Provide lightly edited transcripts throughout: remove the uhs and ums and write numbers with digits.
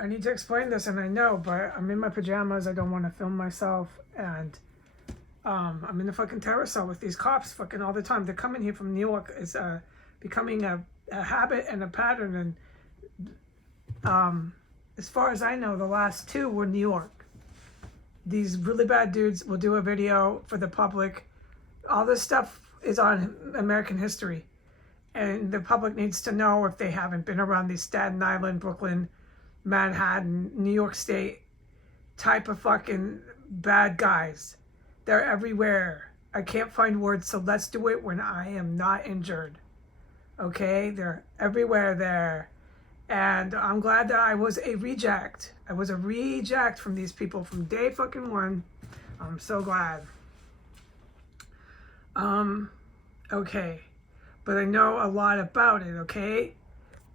I need to explain this, and I know, but I'm in my pajamas. I don't want to film myself, and I'm in the fucking terror cell with these cops fucking all the time. They're coming here from New York. It's becoming a habit and a pattern, and as far as I know, the last two were New York. These really bad dudes will do a video for the public. All this stuff is on American history, and the public needs to know if they haven't been around these Staten Island, Brooklyn, Manhattan, New York State type of fucking bad guys. They're everywhere. I can't find words, so let's do it when I am not injured. Okay? They're everywhere there. And I'm glad that I was a reject. I was a reject from these people from day fucking one. I'm so glad. Okay. But I know a lot about it, okay?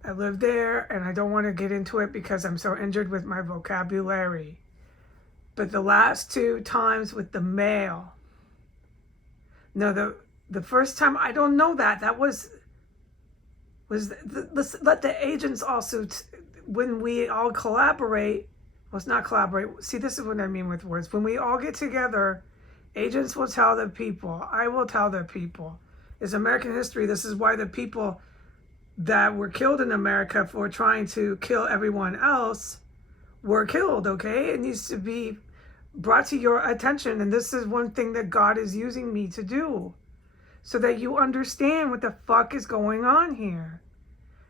I live there, and I don't want to get into it because I'm so injured with my vocabulary. But the last two times with the mail, no, the first time, I don't know that. That was let the agents also, when we all collaborate, well, it's not collaborate. See, this is what I mean with words. When we all get together, agents will tell the people. I will tell the people. It's American history. This is why the people that were killed in America for trying to kill everyone else were killed, okay? It needs to be brought to your attention, and this is one thing that God is using me to do, so that you understand what the fuck is going on here.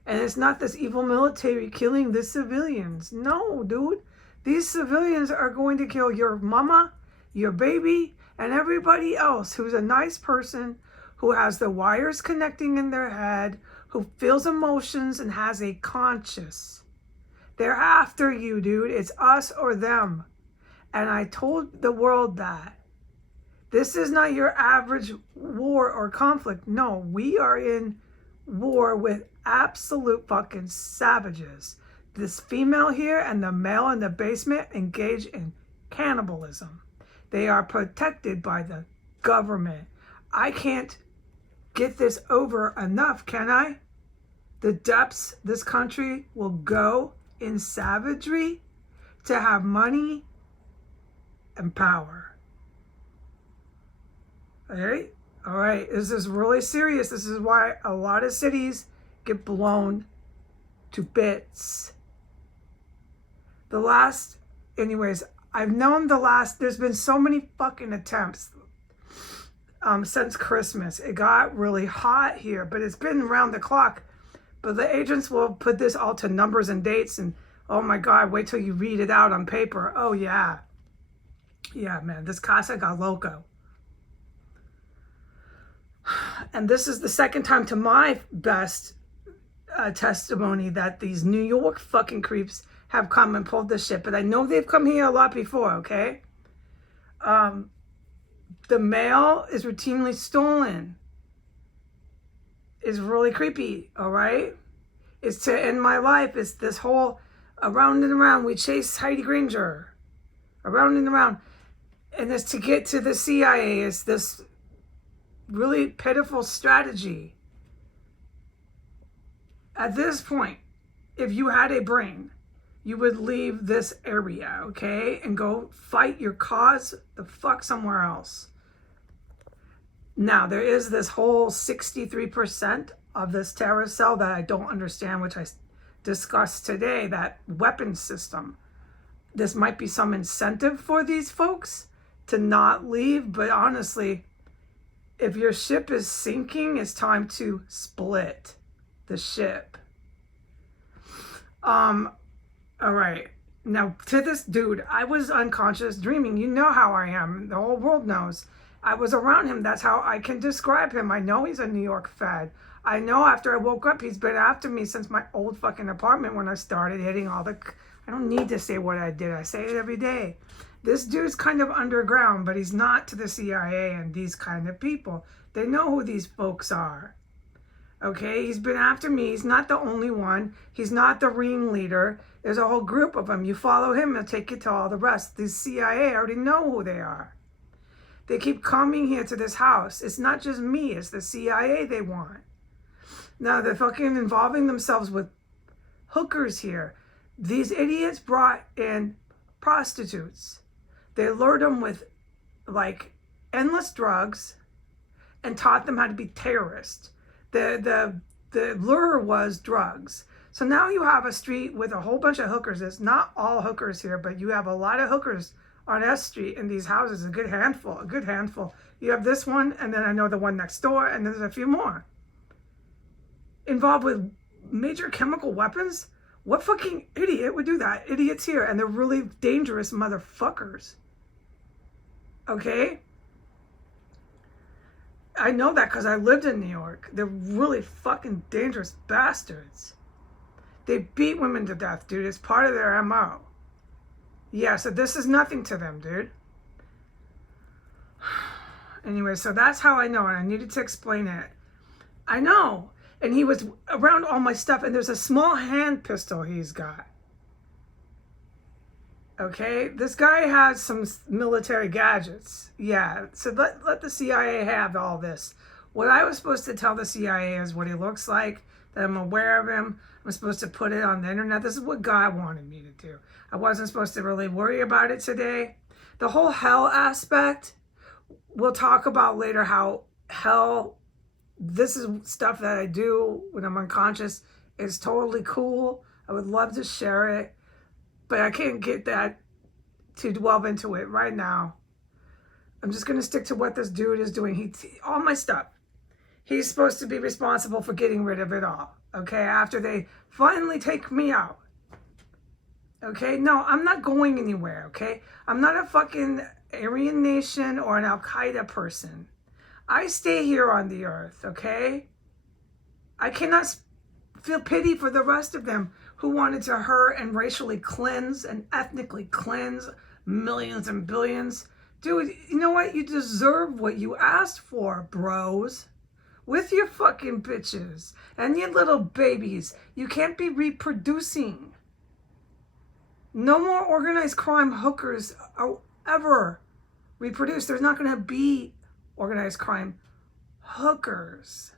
And it's not this evil military killing the civilians. No, dude. These civilians are going to kill your mama, your baby, and everybody else who's a nice person, who has the wires connecting in their head, who feels emotions and has a conscience. They're after you, dude. It's us or them. And I told the world that. This is not your average war or conflict. No, we are in war with absolute fucking savages. This female here and the male in the basement engage in cannibalism. They are protected by the government. I can't get this over enough, can I? The depths this country will go in savagery to have money and power. All right. This is really serious. This is why a lot of cities get blown to bits. There's been so many fucking attempts since Christmas. It got really hot here, but it's been around the clock. But the agents will put this all to numbers and dates, and oh my God, wait till you read it out on paper. Oh yeah. Yeah, man, this Casa got loco. And this is the second time to my best testimony that these New York fucking creeps have come and pulled this shit. But I know they've come here a lot before, okay? The mail is routinely stolen. Is really creepy, all right? It's to end my life. It's this whole around and around. We chase Heidi Granger. Around and around. And it's to get to the CIA. It's this really pitiful strategy. At this point, if you had a brain, you would leave this area, okay? And go fight your cause the fuck somewhere else. Now, there is this whole 63% of this terror cell that I don't understand, which I discussed today, that weapon system. This might be some incentive for these folks to not leave, but honestly, if your ship is sinking, it's time to split the ship. All right. Now, to this dude, I was unconscious dreaming. You know how I am. The whole world knows. I was around him. That's how I can describe him. I know he's a New York fed. I know after I woke up, he's been after me since my old fucking apartment when I started hitting all the... I don't need to say what I did. I say it every day. This dude's kind of underground, but he's not to the CIA and these kind of people. They know who these folks are. Okay? He's been after me. He's not the only one. He's not the ringleader. There's a whole group of them. You follow him, he'll take you to all the rest. The CIA already know who they are. They keep coming here to this house. It's not just me. It's the CIA they want. Now, they're fucking involving themselves with hookers here. These idiots brought in prostitutes. They lured them with like endless drugs and taught them how to be terrorists. The lure was drugs. So now you have a street with a whole bunch of hookers. It's not all hookers here, but you have a lot of hookers on S Street in these houses. A good handful, a good handful. You have this one, and then I know the one next door, and there's a few more. Involved with major chemical weapons? What fucking idiot would do that? Idiots here, and they're really dangerous motherfuckers. Okay? I know that because I lived in New York. They're really fucking dangerous bastards. They beat women to death, dude. It's part of their MO. Yeah, so this is nothing to them, dude. Anyway, so that's how I know, and I needed to explain it. I know. And he was around all my stuff, and there's a small hand pistol he's got. Okay? This guy has some military gadgets. Yeah, so let the CIA have all this. What I was supposed to tell the CIA is what he looks like, that I'm aware of him. I'm supposed to put it on the internet. This is what God wanted me to do. I wasn't supposed to really worry about it today. The whole hell aspect, we'll talk about later how hell, this is stuff that I do when I'm unconscious. It's totally cool. I would love to share it, but I can't get that to delve into it right now. I'm just going to stick to what this dude is doing. All my stuff. He's supposed to be responsible for getting rid of it all. Okay, after they finally take me out. Okay, no, I'm not going anywhere, okay? I'm not a fucking Aryan Nation or an Al-Qaeda person. I stay here on the earth, okay? I cannot feel pity for the rest of them who wanted to hurt and racially cleanse and ethnically cleanse millions and billions. Dude, you know what? You deserve what you asked for, bros. With your fucking bitches and your little babies. You can't be reproducing. No more organized crime hookers ever reproduce. There's not going to be organized crime hookers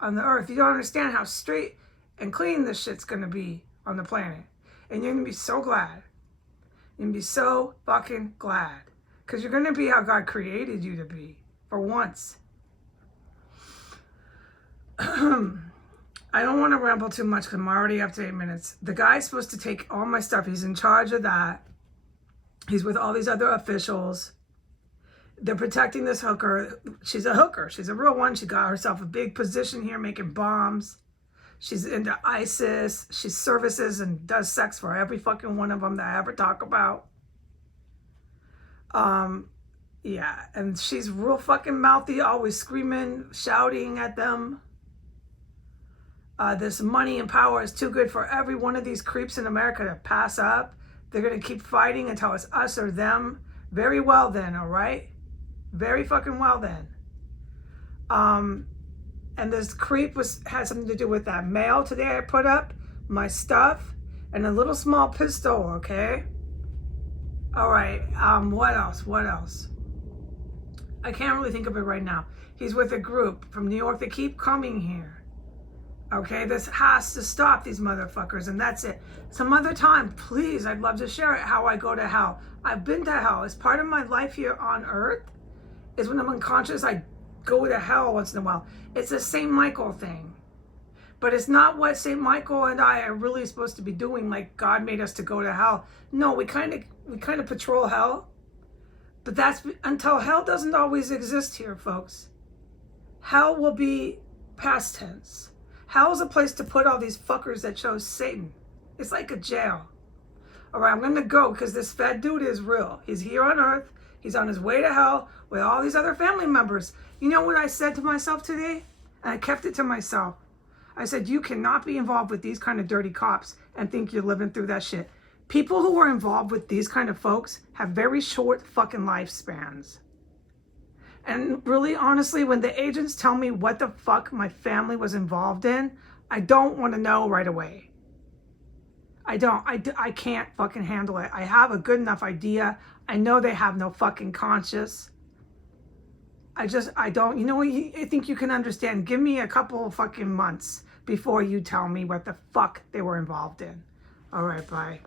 on the earth. You don't understand how straight and clean this shit's going to be on the planet. And you're going to be so glad. You're going to be so fucking glad. Because you're going to be how God created you to be. For once. I don't want to ramble too much because I'm already up to 8 minutes. The guy's supposed to take all my stuff. He's in charge of that. He's with all these other officials. They're protecting this hooker. She's a hooker. She's a real one. She got herself a big position here making bombs. She's into ISIS. She services and does sex for every fucking one of them that I ever talk about. Yeah, and she's real fucking mouthy, always screaming, shouting at them. This money and power is too good for every one of these creeps in America to pass up. They're going to keep fighting until it's us or them. Very well then, all right? Very fucking well then. And this creep had something to do with that mail today I put up, my stuff, and a little small pistol, okay? All right, what else? I can't really think of it right now. He's with a group from New York. They keep coming here. Okay, this has to stop, these motherfuckers, and that's it. Some other time, please, I'd love to share it, how I go to hell. I've been to hell. It's part of my life here on earth. Is when I'm unconscious, I go to hell once in a while. It's a St. Michael thing. But it's not what St. Michael and I are really supposed to be doing, like God made us to go to hell. No, we kind of patrol hell. But that's until hell doesn't always exist here, folks. Hell will be past tense. Hell is a place to put all these fuckers that chose Satan. It's like a jail. All right, I'm going to go because this fat dude is real. He's here on earth. He's on his way to hell with all these other family members. You know what I said to myself today? And I kept it to myself. I said, you cannot be involved with these kind of dirty cops and think you're living through that shit. People who are involved with these kind of folks have very short fucking lifespans. And really, honestly, when the agents tell me what the fuck my family was involved in, I don't want to know right away. I don't. I can't fucking handle it. I have a good enough idea. I know they have no fucking conscience. I don't. You know what? I think you can understand. Give me a couple of fucking months before you tell me what the fuck they were involved in. All right, bye.